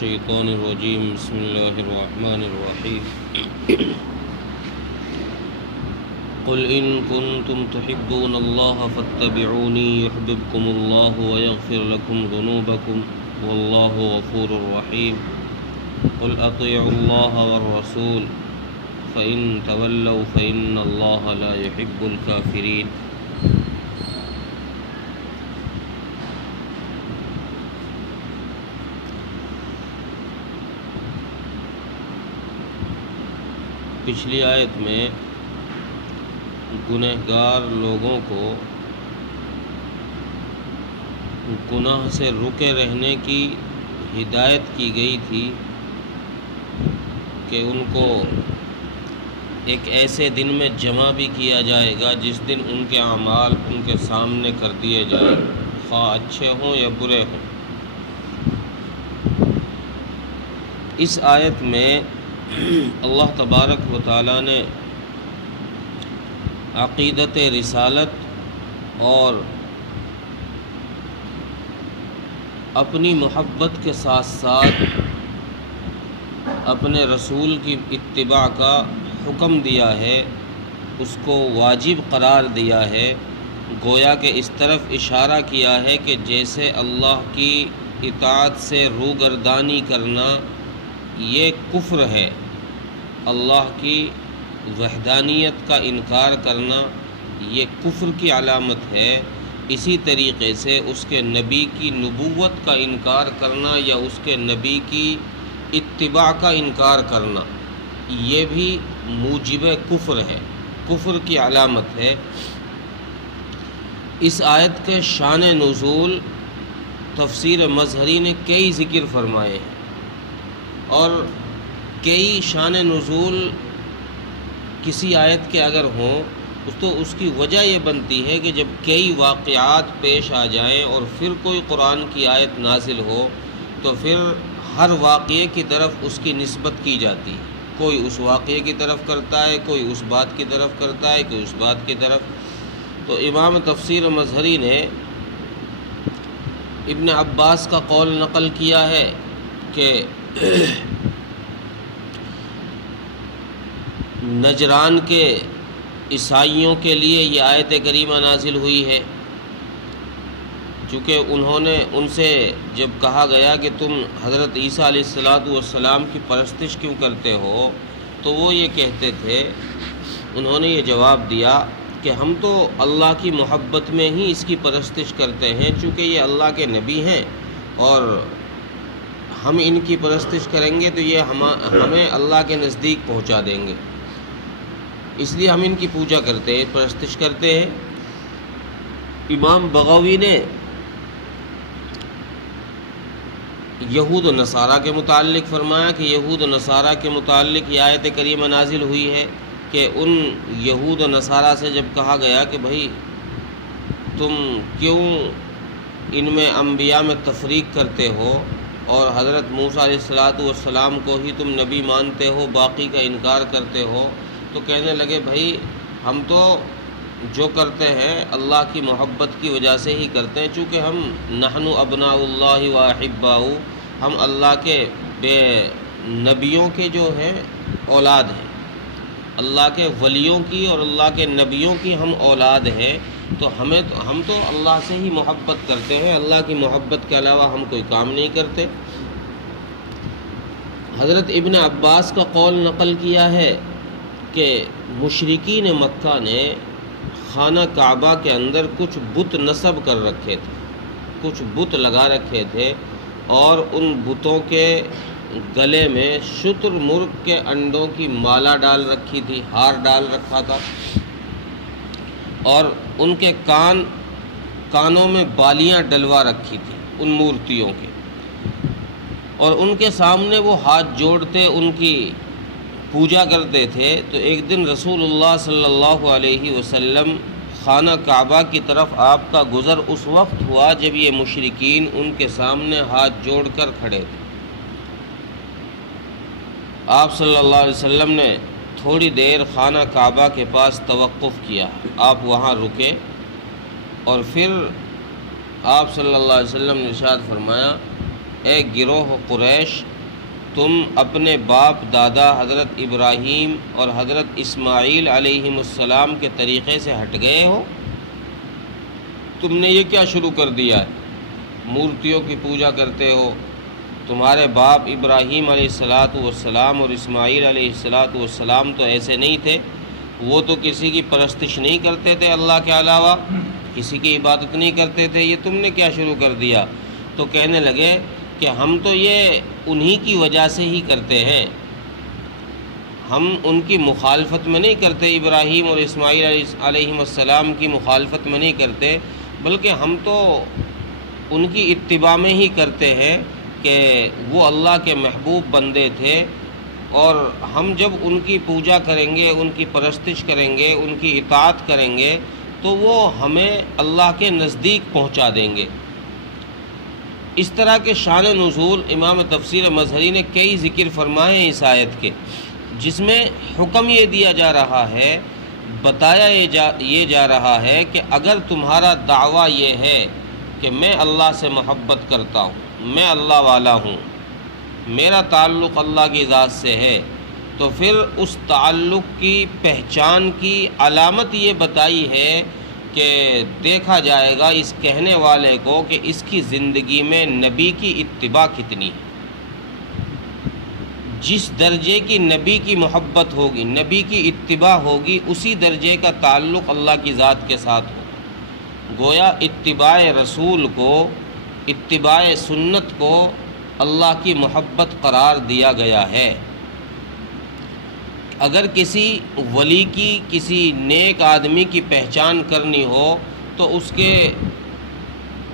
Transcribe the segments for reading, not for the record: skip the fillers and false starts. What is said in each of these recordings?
الشيطان الرجيم بسم الله الرحمن الرحيم قل إن كنتم تحبون الله فاتبعوني يحببكم الله ويغفر لكم ذنوبكم والله غفور رحيم قل أطيعوا الله والرسول فإن تولوا فإن الله لا يحب الكافرين پچھلی آیت میں گنہگار لوگوں کو گناہ سے رکے رہنے کی ہدایت کی گئی تھی کہ ان کو ایک ایسے دن میں جمع بھی کیا جائے گا جس دن ان کے اعمال ان کے سامنے کر دیے جائیں، خواہ اچھے ہوں یا برے ہوں۔ اس آیت میں اللہ تبارک و تعالیٰ نے عقیدت رسالت اور اپنی محبت کے ساتھ ساتھ اپنے رسول کی اتباع کا حکم دیا ہے، اس کو واجب قرار دیا ہے۔ گویا کہ اس طرف اشارہ کیا ہے کہ جیسے اللہ کی اطاعت سے روگردانی کرنا یہ کفر ہے، اللہ کی وحدانیت کا انکار کرنا یہ کفر کی علامت ہے، اسی طریقے سے اس کے نبی کی نبوت کا انکار کرنا یا اس کے نبی کی اتباع کا انکار کرنا یہ بھی موجب کفر ہے، کفر کی علامت ہے۔ اس آیت کے شان نزول تفسیر مظہری نے کئی ذکر فرمائے ہیں، اور کئی شان نزول کسی آیت کے اگر ہوں تو اس کی وجہ یہ بنتی ہے کہ جب کئی واقعات پیش آ جائیں اور پھر کوئی قرآن کی آیت نازل ہو تو پھر ہر واقعے کی طرف اس کی نسبت کی جاتی ہے، کوئی اس واقعے کی طرف کرتا ہے، کوئی اس بات کی طرف کرتا ہے، کوئی اس بات کی طرف۔ تو امام تفسیر مظہری نے ابن عباس کا قول نقل کیا ہے کہ نجران کے عیسائیوں کے لیے یہ آیت کریمہ نازل ہوئی ہے، چونکہ انہوں نے ان سے جب کہا گیا کہ تم حضرت عیسیٰ علیہ السلام کی پرستش کیوں کرتے ہو، تو وہ یہ کہتے تھے، انہوں نے یہ جواب دیا کہ ہم تو اللہ کی محبت میں ہی اس کی پرستش کرتے ہیں، چونکہ یہ اللہ کے نبی ہیں اور ہم ان کی پرستش کریں گے تو یہ ہمیں اللہ کے نزدیک پہنچا دیں گے، اس لیے ہم ان کی پوجا کرتے ہیں، پرستش کرتے ہیں۔ امام بغوی نے یہود و نصارہ کے متعلق فرمایا کہ یہود و نصارہ کے متعلق یہ آیت کریمہ نازل ہوئی ہے کہ ان یہود و نصارہ سے جب کہا گیا کہ بھائی تم کیوں ان میں انبیاء میں تفریق کرتے ہو اور حضرت موسیٰ علیہ السلام کو ہی تم نبی مانتے ہو، باقی کا انکار کرتے ہو، تو کہنے لگے بھائی ہم تو جو کرتے ہیں اللہ کی محبت کی وجہ سے ہی کرتے ہیں، چونکہ ہم نحن ابناء اللہ و احباؤ، ہم اللہ کے بے نبیوں کے جو ہیں اولاد ہیں، اللہ کے ولیوں کی اور اللہ کے نبیوں کی ہم اولاد ہیں، تو ہم تو اللہ سے ہی محبت کرتے ہیں، اللہ کی محبت کے علاوہ ہم کوئی کام نہیں کرتے۔ حضرت ابن عباس کا قول نقل کیا ہے کہ مشرکین مکہ نے خانہ کعبہ کے اندر کچھ بت نصب کر رکھے تھے، کچھ بت لگا رکھے تھے، اور ان بتوں کے گلے میں شتر مرغ کے انڈوں کی مالا ڈال رکھی تھی، ہار ڈال رکھا تھا، اور ان کے کانوں میں بالیاں ڈلوا رکھی تھی ان مورتیوں کے، اور ان کے سامنے وہ ہاتھ جوڑتے ان کی پوجا کرتے تھے۔ تو ایک دن رسول اللہ صلی اللہ علیہ وسلم خانہ کعبہ کی طرف آپ کا گزر اس وقت ہوا جب یہ مشرکین ان کے سامنے ہاتھ جوڑ کر کھڑے تھے۔ آپ صلی اللہ علیہ وسلم نے تھوڑی دیر خانہ کعبہ کے پاس توقف کیا، آپ وہاں رکے، اور پھر آپ صلی اللہ علیہ وسلم نے ارشاد فرمایا اے گروہ قریش، تم اپنے باپ دادا حضرت ابراہیم اور حضرت اسماعیل علیہم السلام کے طریقے سے ہٹ گئے ہو؟ تم نے یہ کیا شروع کر دیا ہے؟ مورتیوں کی پوجا کرتے ہو۔ تمہارے باپ ابراہیم علیہ السلام اور اسماعیل علیہ السلام تو ایسے نہیں تھے، وہ تو کسی کی پرستش نہیں کرتے تھے اللہ کے علاوہ، کسی کی عبادت نہیں کرتے تھے، یہ تم نے کیا شروع کر دیا؟ تو کہنے لگے کہ ہم تو یہ انہی کی وجہ سے ہی کرتے ہیں، ہم ان کی مخالفت میں نہیں کرتے، ابراہیم اور اسماعیل علیہ السلام کی مخالفت میں نہیں کرتے، بلکہ ہم تو ان کی اتباع میں ہی کرتے ہیں کہ وہ اللہ کے محبوب بندے تھے، اور ہم جب ان کی پوجا کریں گے، ان کی پرستش کریں گے، ان کی اطاعت کریں گے تو وہ ہمیں اللہ کے نزدیک پہنچا دیں گے۔ اس طرح کے شان نزول امام تفسیر مظہری نے کئی ذکر فرمائے ہیں اس آیت کے، جس میں حکم یہ دیا جا رہا ہے، بتایا یہ جا رہا ہے کہ اگر تمہارا دعویٰ یہ ہے کہ میں اللہ سے محبت کرتا ہوں، میں اللہ والا ہوں، میرا تعلق اللہ کی ذات سے ہے، تو پھر اس تعلق کی پہچان کی علامت یہ بتائی ہے کہ دیکھا جائے گا اس کہنے والے کو کہ اس کی زندگی میں نبی کی اتباع کتنی ہے۔ جس درجے کی نبی کی محبت ہوگی، نبی کی اتباع ہوگی، اسی درجے کا تعلق اللہ کی ذات کے ساتھ ہوگا۔ گویا اتباع رسول کو، اتباع سنت کو اللہ کی محبت قرار دیا گیا ہے۔ اگر کسی ولی کی، کسی نیک آدمی کی پہچان کرنی ہو تو اس کے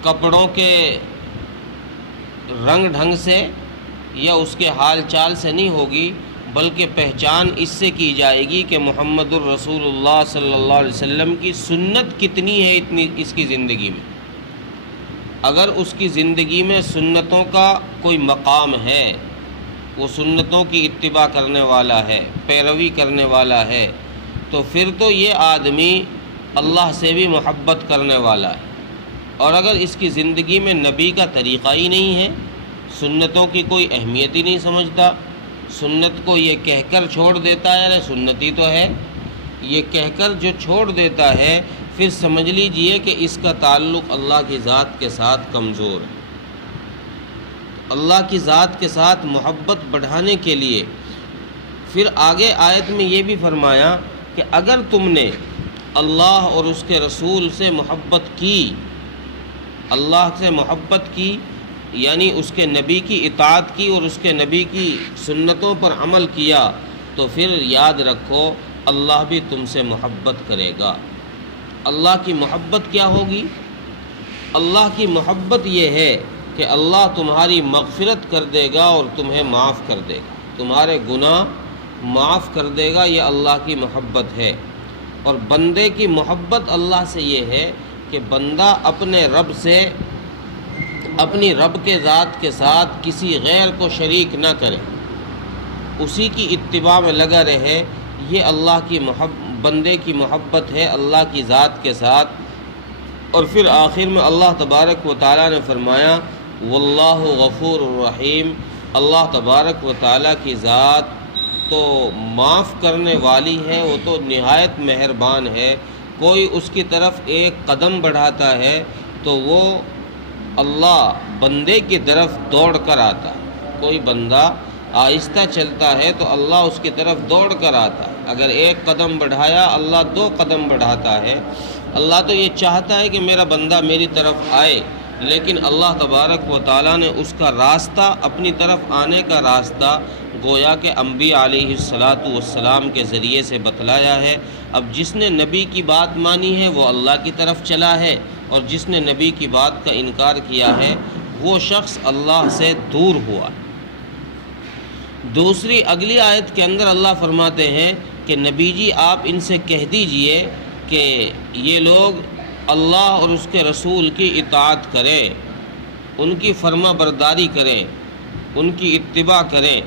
کپڑوں کے رنگ ڈھنگ سے یا اس کے حال چال سے نہیں ہوگی، بلکہ پہچان اس سے کی جائے گی کہ محمد الرسول اللہ صلی اللہ علیہ وسلم کی سنت کتنی ہے اس کی زندگی میں۔ اگر اس کی زندگی میں سنتوں کا کوئی مقام ہے، وہ سنتوں کی اتباع کرنے والا ہے، پیروی کرنے والا ہے، تو پھر تو یہ آدمی اللہ سے بھی محبت کرنے والا ہے۔ اور اگر اس کی زندگی میں نبی کا طریقہ ہی نہیں ہے، سنتوں کی کوئی اہمیت ہی نہیں سمجھتا، سنت کو یہ کہہ کر چھوڑ دیتا ہے، ارے سنتی تو ہے، یہ کہہ کر جو چھوڑ دیتا ہے، پھر سمجھ لیجئے کہ اس کا تعلق اللہ کی ذات کے ساتھ کمزور ہے۔ اللہ کی ذات کے ساتھ محبت بڑھانے کے لیے پھر آگے آیت میں یہ بھی فرمایا کہ اگر تم نے اللہ اور اس کے رسول سے محبت کی، اللہ سے محبت کی یعنی اس کے نبی کی اطاعت کی اور اس کے نبی کی سنتوں پر عمل کیا، تو پھر یاد رکھو اللہ بھی تم سے محبت کرے گا۔ اللہ کی محبت کیا ہوگی؟ اللہ کی محبت یہ ہے کہ اللہ تمہاری مغفرت کر دے گا اور تمہیں معاف کر دے گا، تمہارے گناہ معاف کر دے گا، یہ اللہ کی محبت ہے۔ اور بندے کی محبت اللہ سے یہ ہے کہ بندہ اپنے رب سے، اپنی رب کے ذات کے ساتھ کسی غیر کو شریک نہ کرے، اسی کی اتباع میں لگا رہے، یہ اللہ کی بندے کی محبت ہے اللہ کی ذات کے ساتھ۔ اور پھر آخر میں اللہ تبارک و تعالیٰ نے فرمایا واللہ غفور الرحیم، اللہ تبارک و تعالیٰ کی ذات تو معاف کرنے والی ہے، وہ تو نہایت مہربان ہے۔ کوئی اس کی طرف ایک قدم بڑھاتا ہے تو وہ اللہ بندے کی طرف دوڑ کر آتا ہے، کوئی بندہ آہستہ چلتا ہے تو اللہ اس کی طرف دوڑ کر آتا ہے، اگر ایک قدم بڑھایا اللہ 2 قدم بڑھاتا ہے۔ اللہ تو یہ چاہتا ہے کہ میرا بندہ میری طرف آئے، لیکن اللہ تبارک و تعالیٰ نے اس کا راستہ، اپنی طرف آنے کا راستہ گویا کہ انبیاء علیہ السلام کے ذریعے سے بتلایا ہے۔ اب جس نے نبی کی بات مانی ہے وہ اللہ کی طرف چلا ہے، اور جس نے نبی کی بات کا انکار کیا ہے وہ شخص اللہ سے دور ہوا۔ دوسری اگلی آیت کے اندر اللہ فرماتے ہیں کہ نبی جی آپ ان سے کہہ دیجئے کہ یہ لوگ اللہ اور اس کے رسول کی اطاعت کریں، ان کی فرما برداری کریں، ان کی اتباع کریں۔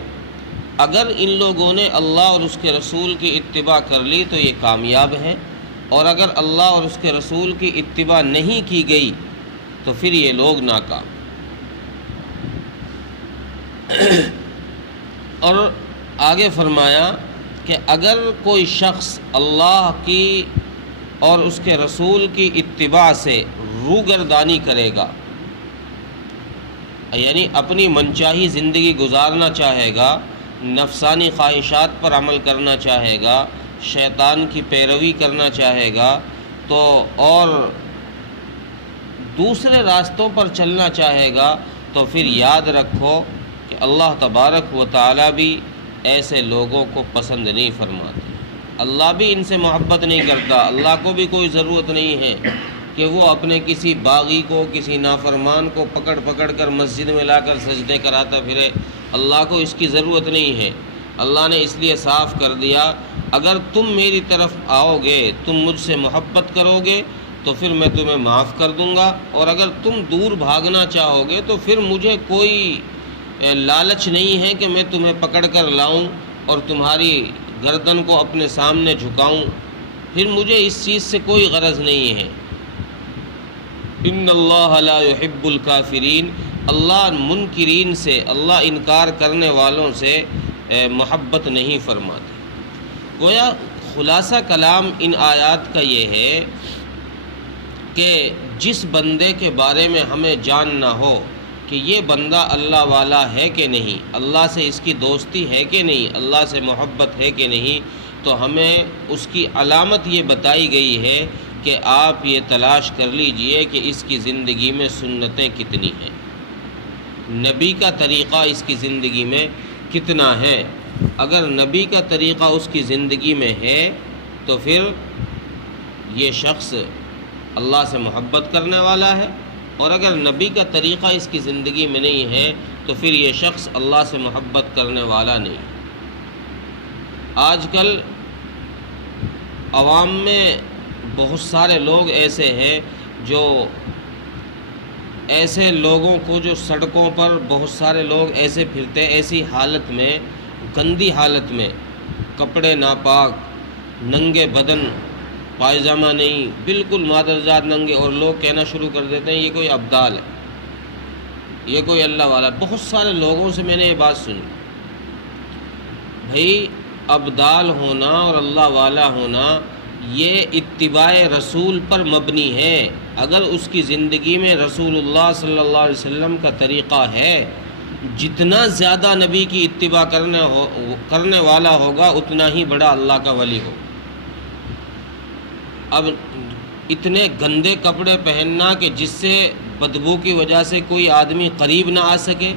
اگر ان لوگوں نے اللہ اور اس کے رسول کی اتباع کر لی تو یہ کامیاب ہیں، اور اگر اللہ اور اس کے رسول کی اتباع نہیں کی گئی تو پھر یہ لوگ ناکام۔ اور آگے فرمایا کہ اگر کوئی شخص اللہ کی اور اس کے رسول کی اتباع سے روگردانی کرے گا، یعنی اپنی منچاہی زندگی گزارنا چاہے گا، نفسانی خواہشات پر عمل کرنا چاہے گا، شیطان کی پیروی کرنا چاہے گا، تو اور دوسرے راستوں پر چلنا چاہے گا، تو پھر یاد رکھو کہ اللہ تبارک و تعالیٰ بھی ایسے لوگوں کو پسند نہیں فرماتے، اللہ بھی ان سے محبت نہیں کرتا۔ اللہ کو بھی کوئی ضرورت نہیں ہے کہ وہ اپنے کسی باغی کو، کسی نافرمان کو پکڑ پکڑ کر مسجد میں لا کر سجدے کراتا پھرے، اللہ کو اس کی ضرورت نہیں ہے۔ اللہ نے اس لیے صاف کر دیا، اگر تم میری طرف آؤ گے، تم مجھ سے محبت کرو گے تو پھر میں تمہیں معاف کر دوں گا، اور اگر تم دور بھاگنا چاہو گے تو پھر مجھے کوئی لالچ نہیں ہے کہ میں تمہیں پکڑ کر لاؤں اور تمہاری گردن کو اپنے سامنے جھکاؤں، پھر مجھے اس چیز سے کوئی غرض نہیں ہے۔ ان اللہ لا يحب الکافرین، اللہ منکرین سے، اللہ انکار کرنے والوں سے محبت نہیں فرماتے۔ گویا خلاصہ کلام ان آیات کا یہ ہے کہ جس بندے کے بارے میں ہمیں جاننا ہو کہ یہ بندہ اللہ والا ہے کہ نہیں، اللہ سے اس کی دوستی ہے کہ نہیں، اللہ سے محبت ہے کہ نہیں، تو ہمیں اس کی علامت یہ بتائی گئی ہے کہ آپ یہ تلاش کر لیجئے کہ اس کی زندگی میں سنتیں کتنی ہیں، نبی کا طریقہ اس کی زندگی میں کتنا ہے۔ اگر نبی کا طریقہ اس کی زندگی میں ہے تو پھر یہ شخص اللہ سے محبت کرنے والا ہے، اور اگر نبی کا طریقہ اس کی زندگی میں نہیں ہے تو پھر یہ شخص اللہ سے محبت کرنے والا نہیں۔ آج کل عوام میں بہت سارے لوگ ایسے ہیں جو ایسے لوگوں کو، جو سڑکوں پر بہت سارے لوگ ایسے پھرتے، ایسی حالت میں، گندی حالت میں، کپڑے ناپاک، ننگے بدن، پائجامہ نہیں، بالکل مادرجات ننگے، اور لوگ کہنا شروع کر دیتے ہیں یہ کوئی ابدال ہے، یہ کوئی اللہ والا۔ بہت سارے لوگوں سے میں نے یہ بات سنی، بھائی ابدال ہونا اور اللہ والا ہونا یہ اتباع رسول پر مبنی ہے۔ اگر اس کی زندگی میں رسول اللہ صلی اللہ علیہ وسلم کا طریقہ ہے، جتنا زیادہ نبی کی اتباع کرنے والا ہوگا اتنا ہی بڑا اللہ کا ولی ہو۔ اب اتنے گندے کپڑے پہننا کہ جس سے بدبو کی وجہ سے کوئی آدمی قریب نہ آ سکے،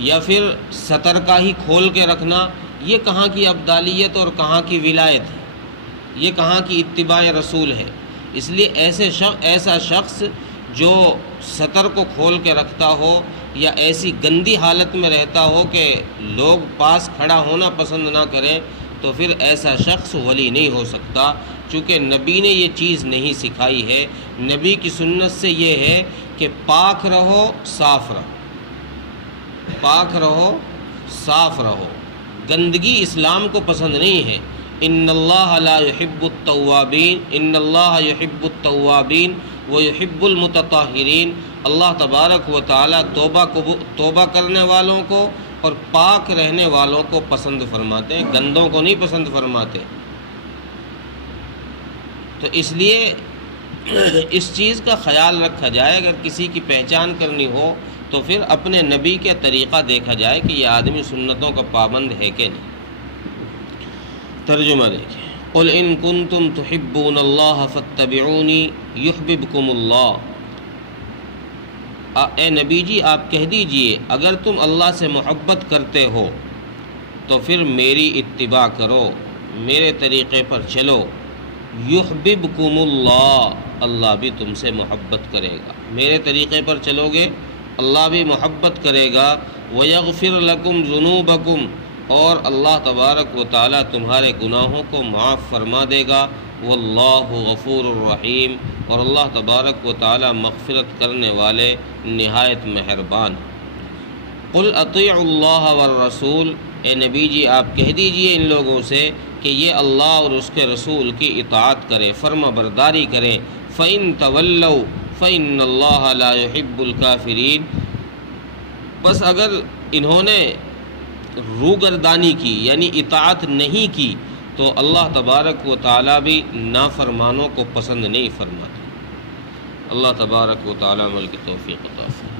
یا پھر سطر کا ہی کھول کے رکھنا، یہ کہاں کی ابدالیت اور کہاں کی ولایت ہے، یہ کہاں کی اتباع رسول ہے۔ اس لیے ایسا شخص جو سطر کو کھول کے رکھتا ہو یا ایسی گندی حالت میں رہتا ہو کہ لوگ پاس کھڑا ہونا پسند نہ کریں، تو پھر ایسا شخص ولی نہیں ہو سکتا، چونکہ نبی نے یہ چیز نہیں سکھائی ہے۔ نبی کی سنت سے یہ ہے کہ پاک رہو، صاف رہو، پاک رہو، صاف رہو۔ گندگی اسلام کو پسند نہیں ہے۔ ان اللہ لا يحب التوابین، ان اللہ يحب التوابین ويحب المتطہرین۔ اللہ تبارک و تعالیٰ توبہ کرنے والوں کو اور پاک رہنے والوں کو پسند فرماتے ہیں، گندوں کو نہیں پسند فرماتے۔ تو اس لیے اس چیز کا خیال رکھا جائے، اگر کسی کی پہچان کرنی ہو تو پھر اپنے نبی کے طریقہ دیکھا جائے کہ یہ آدمی سنتوں کا پابند ہے کہ نہیں۔ ترجمہ دیکھیں، قل ان کنتم تحبون اللہ فاتبعونی یحببکم اللہ۔ اے نبی جی آپ کہہ دیجئے اگر تم اللہ سے محبت کرتے ہو تو پھر میری اتباع کرو، میرے طریقے پر چلو، یحببکم اللہ، اللہ بھی تم سے محبت کرے گا۔ میرے طریقے پر چلو گے اللہ بھی محبت کرے گا، ویغفر لکم ذنوبکم، اور اللہ تبارک و تعالیٰ تمہارے گناہوں کو معاف فرما دے گا، واللہ غفور الرحیم، اور اللہ تبارک و تعالیٰ مغفرت کرنے والے نہایت مہربان۔ قل اطیعوا اللہ والرسول، اے نبی جی آپ کہہ دیجئے ان لوگوں سے کہ یہ اللہ اور اس کے رسول کی اطاعت کریں، فرما برداری کریں۔ فَإِن تَوَلَّوْا فَإِنَّ اللَّهَ لَا يُحِبُّ الْكَافِرِينَ، بس اگر انہوں نے روگردانی کی یعنی اطاعت نہیں کی تو اللہ تبارک و تعالیٰ بھی نافرمانوں کو پسند نہیں فرماتے۔ اللہ تبارک و تعالیٰ عمل کی توفیق عطا فرمائے۔